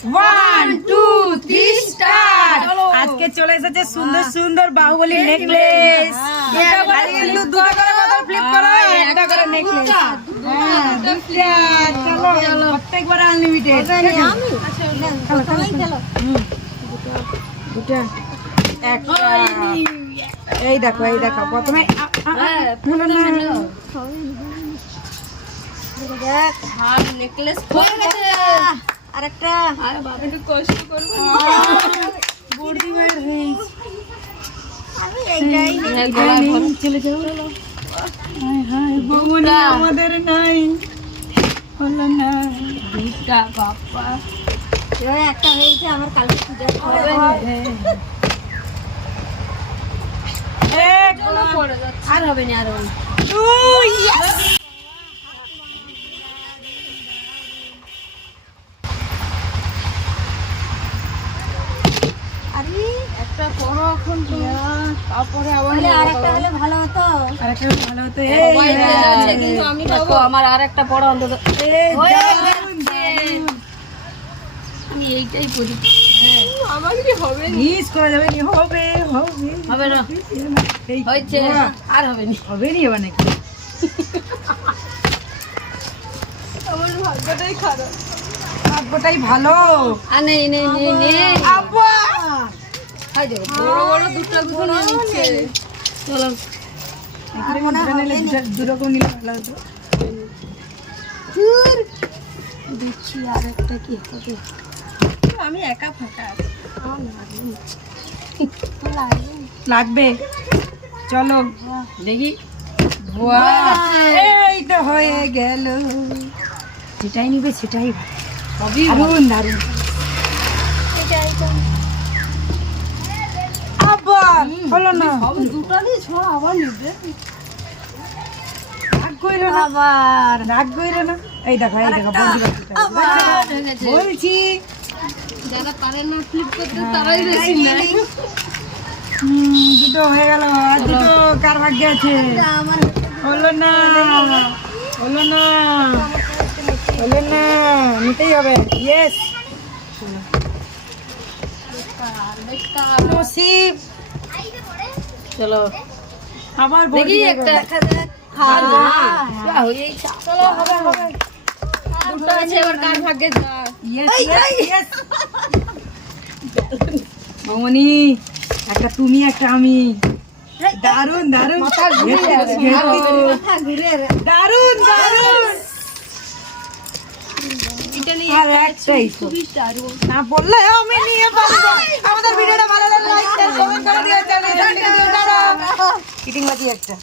1 2 3 start. আজকে চলে এসেছে সুন্দর সুন্দর বাহুবলী নেকলেস। কিন্তু দুটো করে বদল ফ্লিপ করো, একটা করে নেকলেস। হ্যাঁ দুটো। চলো প্রত্যেকবার আনলিমিটেড। দুটো একটা। এই দেখো প্রথমে হলো না। দেখ হার নেকলেস হয়ে গেছে। আরেকটা আরে বাবা একটু কষ্ট করব না। বড়ি মার হই। আমি এইটাই নেই চলে যাও। হায় হায় বউনি আমাদের নাই হলো না। দুটা বাবা এবার একটা হয়েছে আমার কালকে পূজা হবে এক পড়ে যাচ্ছে আর হবে না আর হবে না। দুই আরে একটা পড়ো এখন তো তারপরে আবার আরেকটা হলে ভালো হতো। আরেকটা ভালো হতো। সবাই পেয়ে যাচ্ছে কিন্তু আমি পাবো। আমার আরেকটা পড়া অন্তত হয়ে গেছে। আমি এইটাই করি। আমার কি হবে না? মিস করা যাবে কি? হবে হবে না। এই হয়েছে আর হবে না। হবে নি এবার নাকি? আমার ভাগ্যটাই খারাপ। ভাগ্যটাই ভালো। আর নেই নেই নেই নেই আব্বা হাই দেখো বড় বড় দুটো গুলো নিচ্ছে। চলো দুরকম নিলে ভালো হতো। দিচ্ছি আর একটা কি হবে। আমি একা ফাঁকা আছি। লাগবে চলো দেখি এই তো হয়ে গেল। যেটাই নিবে সেটাই সবই দারুন দারুন। আবার হলো না। সব দুটো নিয়ে ছ আবার নিবে রাগ কইরো না, আবার রাগ কইরো না। এই দেখো বলছি যারা পারে না ফ্লিপ করতে তারাই বেশি নেয়। দুটো হয়ে গেল। আর দুটো কার ভাগ্যে আছে? হলো না হলো না হলো না। নিতেই হবে। ইয়েস নসিব। চলো আবার দেখি বলছি একটা আর না হয়েই চলো হবে দুটো আছে এবার কার ভাগ্যে যা। ইয়েস বমনি একটা তুমি একটা আমি। দারুন দারুন দারুন দারুন। এটা নিয়ে আর একটাই তো। না বললে আমি নিয়ে পারবো। আমাদের ভিডিওটা ভালো লাগলে লাইক শেয়ার কমেন্ট করে দিও। চ্যানেলটা কিটিং বাজি একটা।